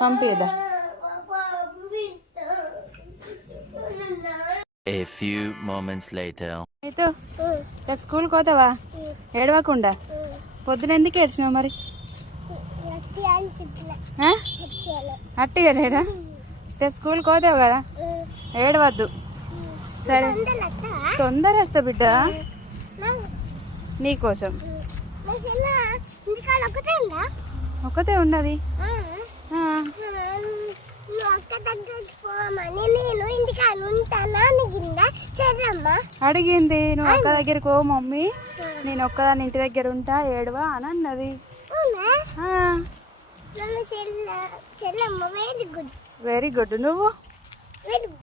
పంపియదా A few moments later. అయితే రేపు స్కూల్కి పోతావా? ఏడవకుండా. పొద్దున ఎందుకు ఏడ్చినావు మరి? అట్టిగా లేడా? రేపు స్కూల్కి పోతావు కదా, ఏడవద్దు సరే? తొందర వస్తా బిడ్డ నీకోసం. ఒక్కతే ఉన్నది. అడిగింది నువ్వు అక్క దగ్గరికి పో మమ్మీ, నేను ఒక్కదాన్ని ఇంటి దగ్గర ఉంటా, ఏడవా అని అన్నది. Very good. నువ్వు